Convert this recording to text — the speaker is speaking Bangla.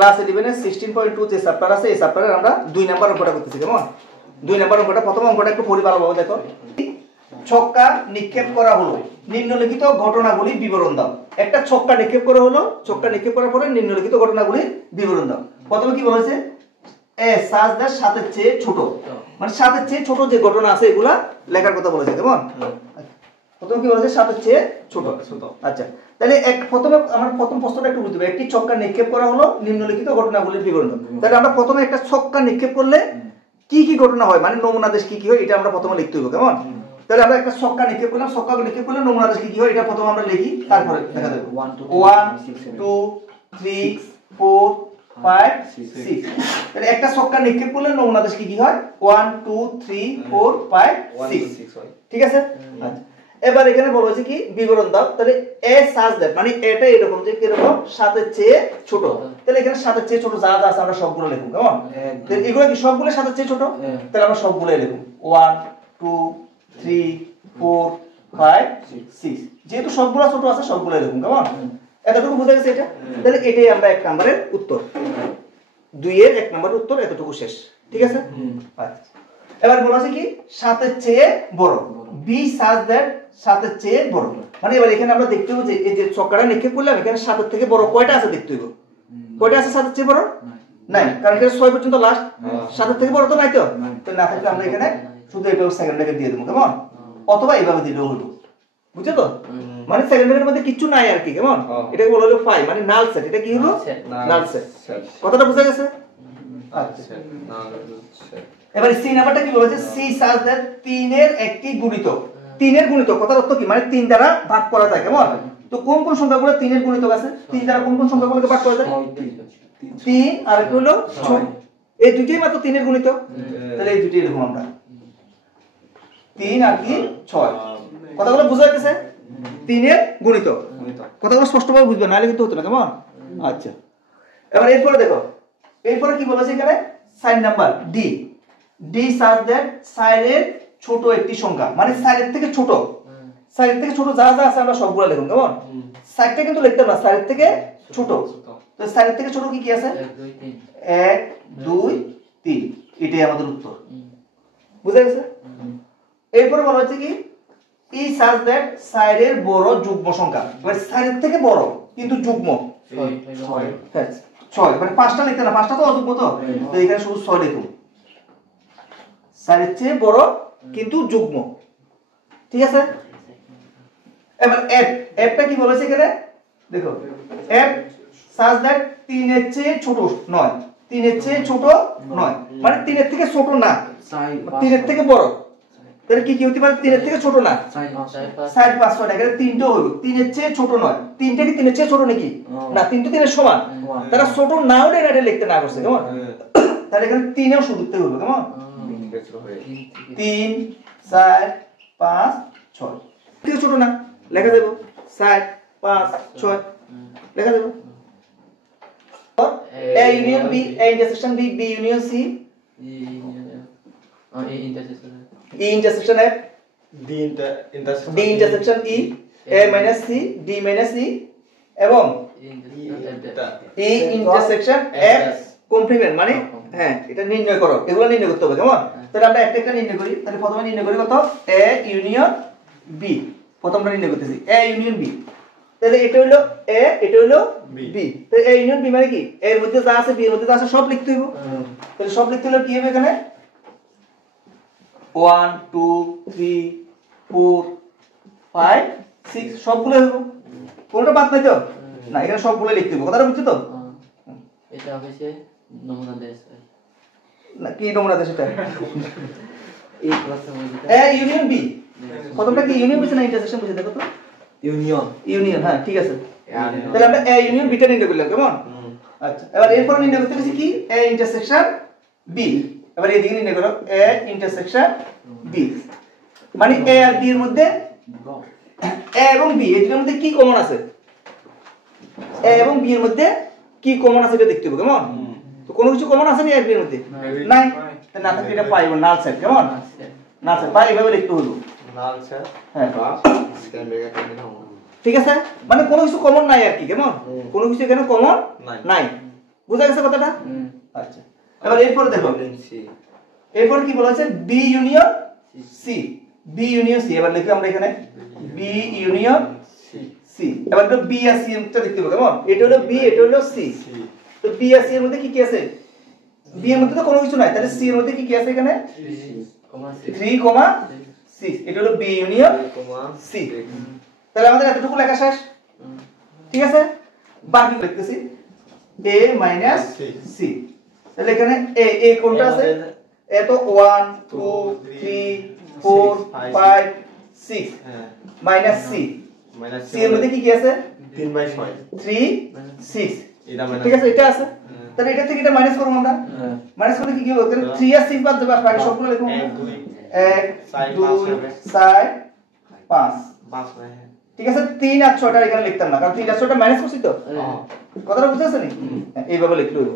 ক্লাস 11 এর 16.2 যে চ্যাপ্টার আছে এই চ্যাপ্টারের আমরা 2 নাম্বার অঙ্কটা করতেছি কেমন 2 নাম্বার অঙ্কটা প্রথম অঙ্কটা একটু পড়ি ভালোভাবে দেখো ছক্কা নিক্ষেপ করা হলো নিম্নলিখিত ঘটনাগুলির বিবরণ দাও একটা ছক্কা নিক্ষেপ করা হলো ছক্কা নিক্ষেপ করার পরে নিম্নলিখিত ঘটনাগুলির বিবরণ দাও প্রথমে কি বলেছে এ সাজদার সাথে চেয়ে ছোট মানে সাথে চেয়ে ছোট যে ঘটনা আছে এগুলা লেখার কথা বলেছে কেমন প্রথমে কি বলেছে সাথে চেয়ে ছোট আচ্ছা তাহলে প্রথমে আমরা প্রথম প্রশ্নটা একটু বুঝতে হবে একটি ছক্কা নিক্ষেপ করা হলো নিম্নলিখিত ঘটনাগুলির বিবরণ দাও তাহলে আমরা প্রথমে একটা ছক্কা নিক্ষেপ করলে কি কি ঘটনা হয় মানে নমুনাদেশ কি কি হয় এটা আমরা প্রথমে লিখতে হবে কেমন তাহলে আমরা একটা ছক্কা নিক্ষেপ করলাম ছক্কা নিক্ষেপ করলে নমুনাদেশ কি কি হয় এটা প্রথমে আমরা লিখি তারপরে দেখা দেব 1 2 3 4 5 6 তাহলে একটা ছক্কা নিক্ষেপ করলে নমুনাদেশ কি কি হয় 1 2 3 4 5 6 হয় ঠিক আছে আচ্ছা এবার এখানে বলা হয়েছে কি বিবরণ দাও তাহলে এ সাজ দ্যাট মানে এটা এরকম যে কিরকম সাথে চেয়ে ছোট তাহলে এখানে সাথে চেয়ে ছোট যা যা আছে আমরা সবগুলো লিখব কেমন তাহলে এগুলো কি সবগুলো সাথে চেয়ে ছোট তাহলে আমরা সবগুলো লিখব 1 2 3 4 5 6 যেহেতু সবগুলো ছোট আছে সবগুলো লিখব কেমন এতটুকু বুঝা গেছে এটা তাহলে এটাই আমরা এক নম্বরের উত্তর 2 এর এক নম্বরের উত্তর এতটুকু শেষ ঠিক আছে আচ্ছা এবার বলা আছে কি সাথে চেয়ে বড় বি সাজ দ্যাট সাথে চেয়ে বড় মানে এবার এখানে আমরা দেখতে হবে যে এই যে ছক্কাটা নিক্ষেপ করলাম এখানে সাতের থেকে বড় কয়টা আছে দেখতে হবে কয়টা আছে সাতের চেয়ে বড় নাই কারণ এটা 6 পর্যন্ত লাস্ট সাতের থেকে বড় তো নাই তো না থাকলে আমরা এখানে শুধু এটা সেকেন্ড ব্র্যাকেট দিয়ে দেব কেমন অথবা এইভাবে দিলেও হলো বুঝছো তো মানে সেকেন্ড ব্র্যাকেটের মধ্যে কিছু নাই আর কি কেমন এটাকে বলা হলো ফাই মানে নাল সেট এটা কি হলো নাল সেট কথাটা বুঝা গেছে আচ্ছা এবার সি নাম্বারটা কি বলেছে সি সাজ দ্যাট 3 এর একটি গুণিতক 3 এর গুণিতক কথার অর্থ কি মানে 3 দ্বারা ভাগ করা যায় কেমন তো কোন কোন সংখ্যাগুলো 3 এর গুণিতক আছে 3 দ্বারা কোন কোন সংখ্যাগুলোকে ভাগ করা যায় 3 আর একটা হলো 6 এই দুটোই মাত্র 3 এর গুণিতক তাহলে এই দুটোই লিখব আমরা 3 আর কি 6 কথাগুলো বুঝা যাচ্ছে 3 এর গুণিতক কথাগুলো স্পষ্টভাবে বুঝবে নাহলে কিন্তু হতো না কেমন আচ্ছা এবার এরপরে দেখো এরপরে কি বলেছে এখানে sign number D D such that সাইনের ছোট একটি সংখ্যা মানে সাইনের থেকে ছোট যা যা আছে আমরা সবগুলো লিখব কেমন সাইডটা কিন্তু লিখতে না সাইনের থেকে ছোট তো সাইনের থেকে ছোট কি কি আছে 1 2 3 এটাই আমাদের উত্তর বুঝা গেছে এরপরে বলা হচ্ছে কি ই সাজ দ্যাট সাইনের বড় যুগ্ম সংখ্যা মানে সাইনের থেকে বড় কিন্তু যুগ্ম 6 হ্যাঁ 6 মানে পাঁচটা লিখতে না পাঁচটা তো অযুগ্ম তো এখানে শুধু 6 লিখুন সাইনের চেয়ে বড় কিন্তু যুগ্ম ঠিক আছে এবার এফটা কি বলেছে এখানে দেখো এফ সাজ দ্যাট 3 এর চেয়ে ছোট নয় 3 এর চেয়ে ছোট নয় মানে 3 এর থেকে ছোট না 3 এর থেকে বড় তাহলে কি কি হতে পারে 3 এর থেকে ছোট না 5 5 এখানে 3টা হলো 3 এর চেয়ে ছোট নয় 3টা কি 3 এর চেয়ে ছোট নাকি না 3টা 3 এর সমান তারা ছোট না হলে এটা লিখতে না করছে কেমন তাহলে এখানে 3 এও শুধু দিতে হলো কেমন 3 4 5 6 থেকে ছোট না লেখা দেব 4 5 6 লেখা দেব A union B A intersection B B union C E intersection F D intersection E A minus C D minus E এবং E intersection F কমপ্লিমেন্ট মানে হ্যাঁ এটা নির্ণয় করো এগুলো নির্ণয় করতে হবে কেমন তাহলে আমরা একটা একটা নির্ণয় করি তাহলে প্রথমে নির্ণয় করি কত A ইউনিয়ন B প্রথমটা নির্ণয় করতেছি A ইউনিয়ন B তাহলে এটা হলো A এটা হলো B তাহলে A ইউনিয়ন B মানে কি এর মধ্যে যা আছে B এর মধ্যে যা আছে সব লিখতে হবে তাহলে সব লিখতে হলে কি হবে এখানে 1 2 3 4 5 6 সবগুলো হবে কোনটা বাদ নাই তো না এখানে সবগুলো লিখতে হবে কথাটা বুঝছো তো এটা হইছে নমুনা দেশ না কি নমুনা দেশ এটা এই ক্লাসের মধ্যে এ ইউনিয়ন বি প্রথমটা কি ইউনিয়ন বুঝছ না ইন্টারসেকশন বুঝে দেখো তো ইউনিয়ন হ্যাঁ ঠিক আছে তাহলে আমরা এ ইউনিয়ন বিটা নির্ণয় করলাম কেমন আচ্ছা এবার এরপর নির্ণয় করতে গেছি কি এ ইন্টারসেকশন বি এবার এদিকে নির্ণয় করো এ ইন্টারসেকশন বি মানে এ আর বি এর মধ্যে এ এবং বি এর মধ্যে কি কমন আছে এ এবং বি এর মধ্যে কি কমন আছে এটা দেখতে হবে কেমন তো কোনো কিছু কমন আছে না এর বি এর মধ্যে নাই তাহলে না থাকলে এটা পাইবো নাল সেট কেমন নাল সেট পাই এভাবে লিখতে হলো নাল সেট হ্যাঁ সেকেন্ড ব্র্যাকেট ঠিক আছে মানে কোনো কিছু কমন নাই আর কি কেমন কোনো কিছু এখানে কমন নাই বুঝা গেছে কথাটা? আচ্ছা এবার এরপরে দেখো এরপরে কি বলা আছে B union C, B union C. এবার লিখি আমরা এখানে বি ইউনিয়ন সি। এবার তো বি আর সি টা দেখতে হবে কেমন, এটা হলো বি এটা হলো সি। তো বি আর সি এর মধ্যে কি কি আছে? বি এর মধ্যে তো কোনো কিছু নাই, তাহলে সি এর মধ্যে কি কি আছে এখানে 3,6। এটা হলো বি ইউনিয়ন সি। তাহলে আমাদের এতটুকু লেখা শেষ, ঠিক আছে? বাকি লিখতেছি a মাইনাস সি। তাহলে এখানে a কোনটা আছে? এ তো 1 2 3 4 5 6 মাইনাস সি। সি এর মধ্যে কি কি আছে? 3/6 3 6, এটা মাইনাস, ঠিক আছে? এটা আছে, তাহলে এটা থেকে এটা মাইনাস করব আমরা। মাইনাস করলে কি কি হবে? তাহলে 3 আর 6 বাদ দেব, বাকি সবগুলো লিখব 1 2 1 2 4 5, 5 হয়। ঠিক আছে? 3 আর 6টা এখানে লিখতাম না, কারণ 3 আর 6টা মাইনাস করছি তো। কথাটা বুঝতে পারছেন? এইভাবে লিখলে হলো।